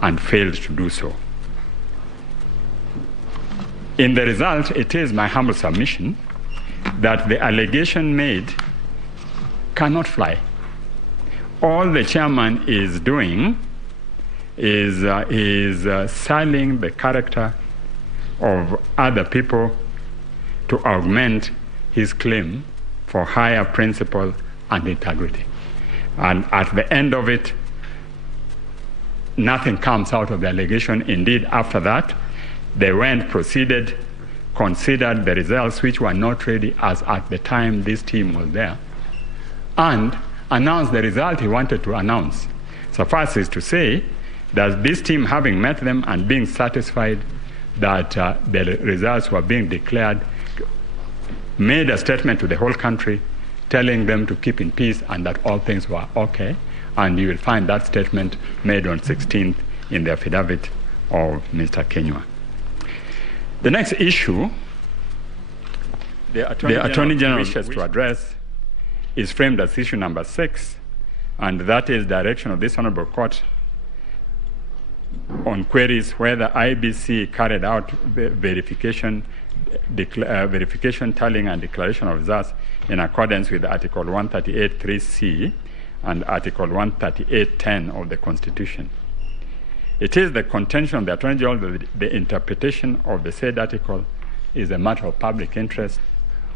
and failed to do so. In the result, it is my humble submission that the allegation made cannot fly. All the chairman is doing is selling the character of other people to augment his claim for higher principle and integrity. And at the end of it, nothing comes out of the allegation. Indeed, after that, they proceeded, considered the results which were not ready as at the time this team was there, and announced the result he wanted to announce. Suffice is to say that this team, having met them and being satisfied that the results were being declared, made a statement to the whole country telling them to keep in peace and that all things were okay. And you will find that statement made on 16th in the affidavit of Mr. Kenywa. The next issue the Attorney General wishes to address is framed as issue number 6, and that is direction of this Honorable Court on queries whether IBC carried out verification, tallying, and declaration of results in accordance with Article 138(3)(c) and Article 138(10) of the Constitution. It is the contention of the Attorney General that the interpretation of the said article is a matter of public interest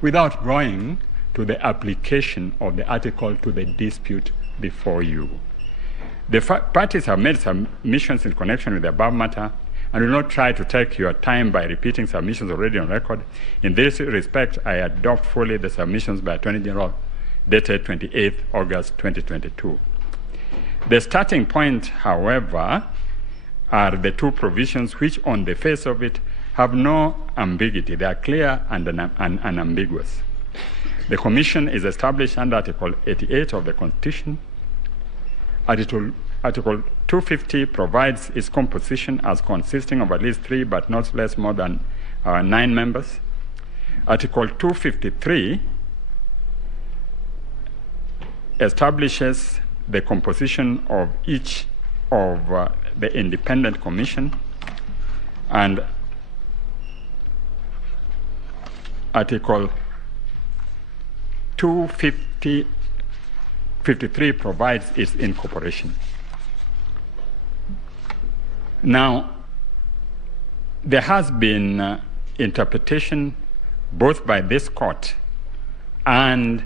without going to the application of the article to the dispute before you. The parties have made submissions in connection with the above matter and will not try to take your time by repeating submissions already on record. In this respect, I adopt fully the submissions by Attorney General dated 28th August 2022. The starting point, however, are the two provisions which on the face of it have no ambiguity. They are clear and unambiguous. The Commission is established under Article 88 of the Constitution. Article 250 provides its composition as consisting of at least 3 but not less more than 9 members. Article 253 establishes the composition of each of the independent commission, and Article 253 provides its incorporation. Now, there has been interpretation both by this court and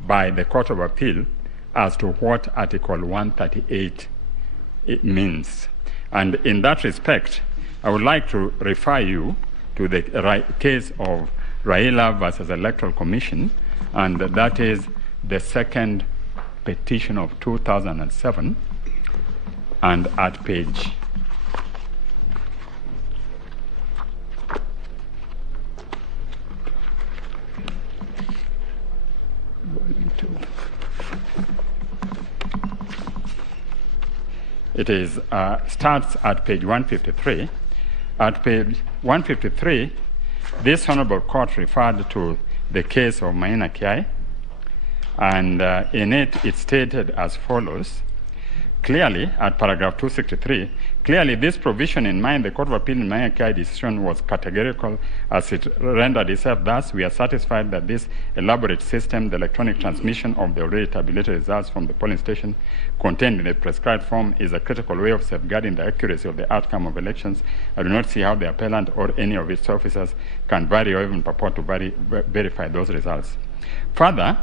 by the Court of Appeal as to what Article 138 it means. And in that respect, I would like to refer you to the case of Raila versus Electoral Commission, and that is the second petition of 2007, and at page it is starts at page 153. At page 153, this Honorable Court referred to the case of Maina Kiai, and in it stated as follows. Clearly, at paragraph 263, clearly this provision in mind, the Court of Appeal in Maina Kiai decision was categorical as it rendered itself thus: we are satisfied that this elaborate system, the electronic transmission of the already tabulated results from the polling station contained in the prescribed form, is a critical way of safeguarding the accuracy of the outcome of elections. I do not see how the appellant or any of its officers can vary or even purport to verify those results. Further,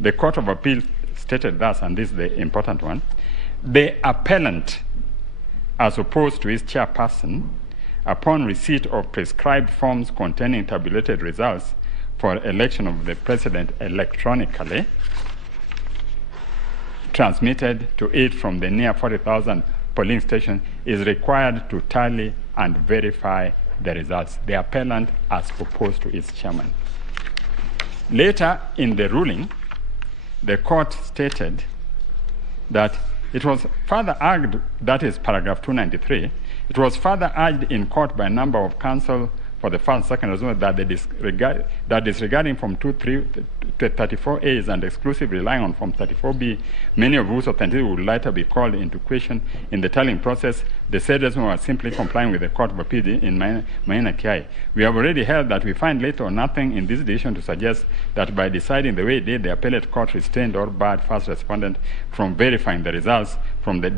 the Court of Appeal stated thus, and this is the important one: the appellant, as opposed to his chairperson, upon receipt of prescribed forms containing tabulated results for election of the president electronically, transmitted to it from the near 40,000 polling stations, is required to tally and verify the results. The appellant as opposed to its chairman. Later in the ruling, the court stated that it was further argued, that is paragraph 293, it was further urged in court by a number of counsel for the first, second resolution that disregarding from 2.3 to 34As and exclusively relying on Form 34B, many of whose authenticity would later be called into question in the tallying process, the said resolution was simply complying with the Court of Appeal in Maina Kiai. We have already held that we find little or nothing in this decision to suggest that by deciding the way it did, the appellate court restrained or barred first respondent from verifying the results from the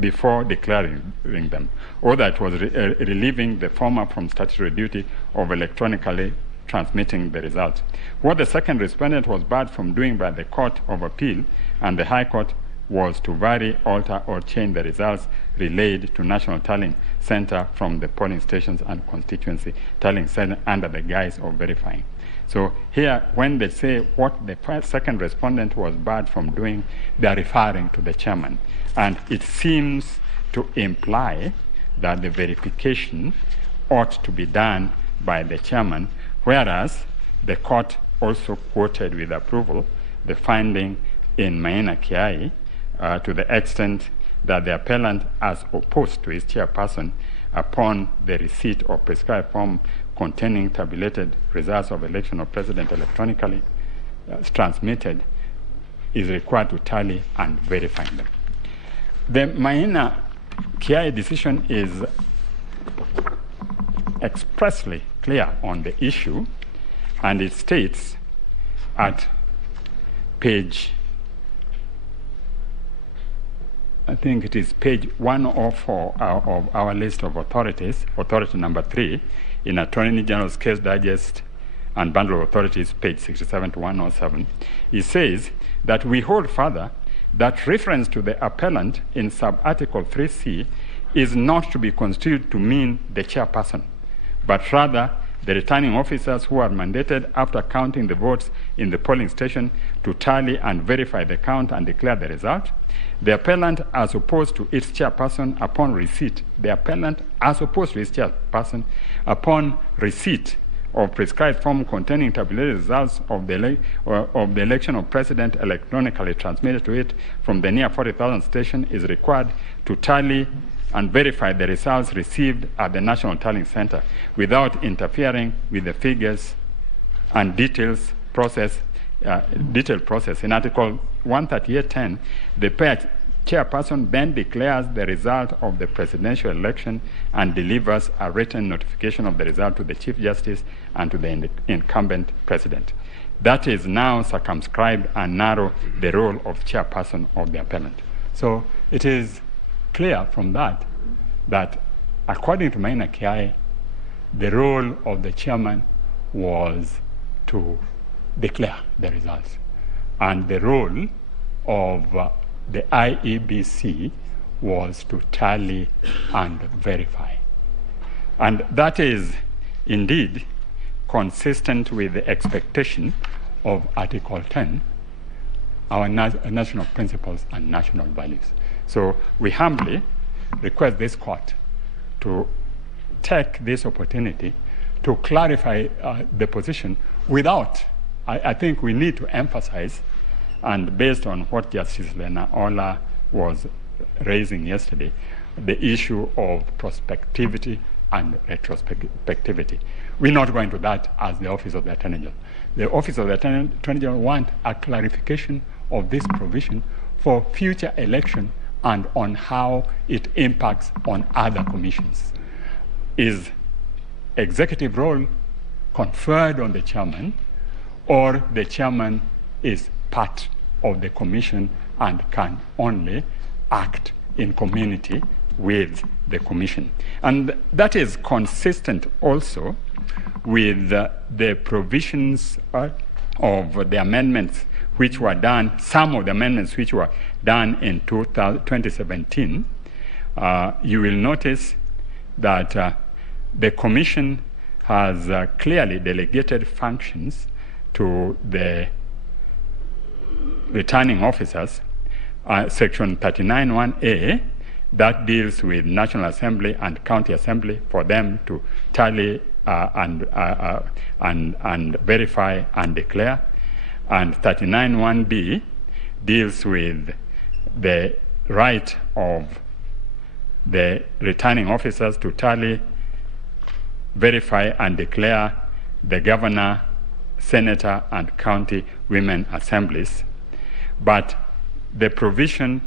before declaring them, or that was relieving the former from statutory duty of electronically transmitting the results. What the second respondent was barred from doing by the Court of Appeal and the High Court was to vary, alter, or change the results relayed to National Tallying Center from the polling stations and constituency tallying center under the guise of verifying. So here, when they say what the second respondent was barred from doing, they are referring to the chairman. And it seems to imply that the verification ought to be done by the chairman, whereas the court also quoted with approval the finding in Maina Kiai to the extent that the appellant, as opposed to his chairperson, upon the receipt of prescribed form containing tabulated results of election of president electronically transmitted, is required to tally and verify them. The Maina Kiai decision is expressly clear on the issue, and it states at page, I think it is page 104 of our list of authorities, authority number 3, in Attorney General's Case Digest and Bundle of Authorities, page 67 to 107, it says that we hold further that reference to the appellant in sub-article 3C is not to be construed to mean the chairperson, but rather the returning officers who are mandated after counting the votes in the polling station to tally and verify the count and declare the result. The appellant as opposed to its chairperson upon receipt. The appellant as opposed to its chairperson upon receipt of prescribed form containing tabulated results of the election of president electronically transmitted to it from the near 40,000 station is required to tally and verify the results received at the National Tallying Center without interfering with the figures and detailed process. In Article 138.10, the chairperson then declares the result of the presidential election and delivers a written notification of the result to the Chief Justice and to the incumbent president. That is now circumscribed and narrow the role of chairperson of the appellant. So it is clear from that according to Maina Kiai, the role of the chairman was to declare the results, and the role of the IEBC was to tally and verify. And that is indeed consistent with the expectation of Article 10, our national principles and national values. So we humbly request this court to take this opportunity to clarify the position without, I think we need to emphasize, and based on what Justice Lena Ola was raising yesterday, the issue of prospectivity and retrospectivity. We're not going to that as the Office of the Attorney General. The Office of the Attorney General want a clarification of this provision for future election and on how it impacts on other commissions. Is executive role conferred on the chairman, or the chairman is part of the commission and can only act in community with the commission? And that is consistent also with the provisions of the amendments which were done, some of the amendments which were done in 2017. You will notice that the commission has clearly delegated functions to the returning officers. Section 39(1)A, that deals with National Assembly and County Assembly for them to tally and verify and declare. And 39(1)B deals with the right of the returning officers to tally verify and declare the governor, senator, and county women assemblies, but the provision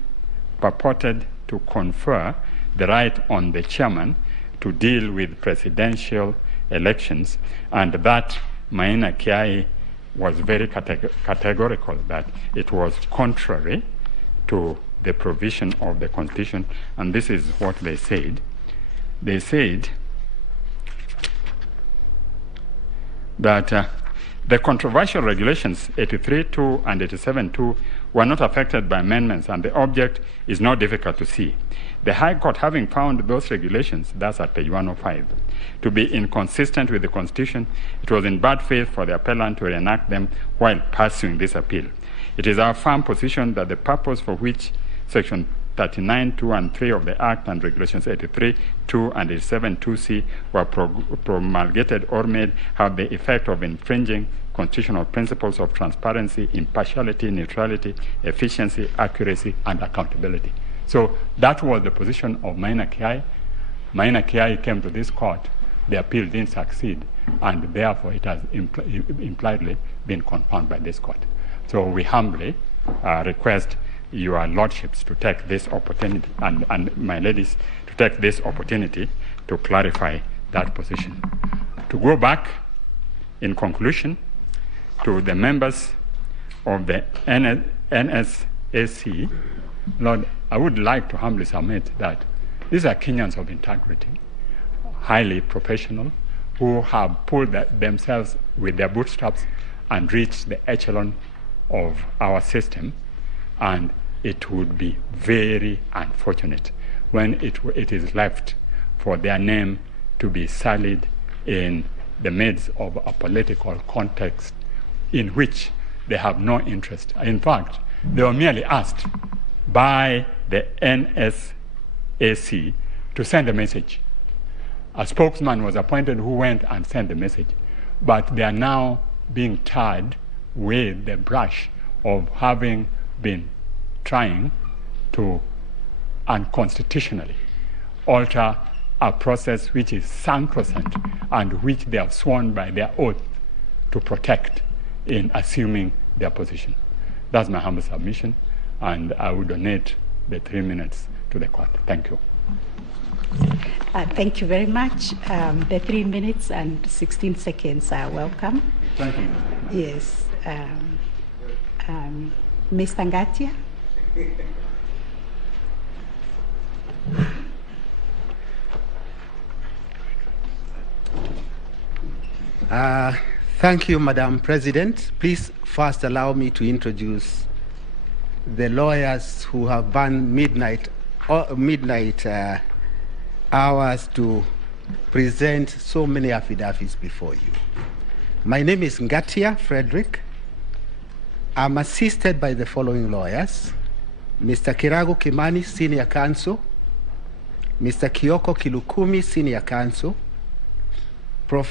purported to confer the right on the chairman to deal with presidential elections, and that Maina Kiai was very categorical that it was contrary to the provision of the Constitution, and this is what they said. They said that the controversial regulations 83.2 and 87.2 were not affected by amendments, and the object is not difficult to see. The High Court, having found those regulations, that's at page 105, to be inconsistent with the Constitution, it was in bad faith for the appellant to reenact them while pursuing this appeal. It is our firm position that the purpose for which Section 39.2 and 3 of the Act and Regulations 83.2 and 87.2c were promulgated or made have the effect of infringing constitutional principles of transparency, impartiality, neutrality, efficiency, accuracy, and accountability. So that was the position of Maina Kiai. Maina Kiai came to this court. The appeal didn't succeed, and therefore it has impliedly been confirmed by this court. So we humbly request your lordships to take this opportunity, and my ladies, to take this opportunity to clarify that position. To go back, in conclusion, to the members of the NSAC, Lord, I would like to humbly submit that these are Kenyans of integrity, highly professional, who have pulled themselves with their bootstraps and reached the echelon of our system, and it would be very unfortunate when it is left for their name to be sullied in the midst of a political context in which they have no interest. In fact, they were merely asked by the NSAC to send a message. A spokesman was appointed who went and sent the message, but they are now being tarred with the brush of having been trying to unconstitutionally alter a process which is sacrosanct and which they have sworn by their oath to protect in assuming their position. That's my humble submission, and I will donate the 3 minutes to the court. Thank you. Thank you very much. The 3 minutes and 16 seconds are welcome. Thank you. Yes. Mr. Ngatia? Thank you, Madam President. Please first allow me to introduce the lawyers who have burned midnight hours to present so many affidavits before you. My name is Ngatia Frederick. I'm assisted by the following lawyers: Mr. Kirago Kimani, Senior Counsel; Mr. Kioko Kilukumi, Senior Counsel; Professor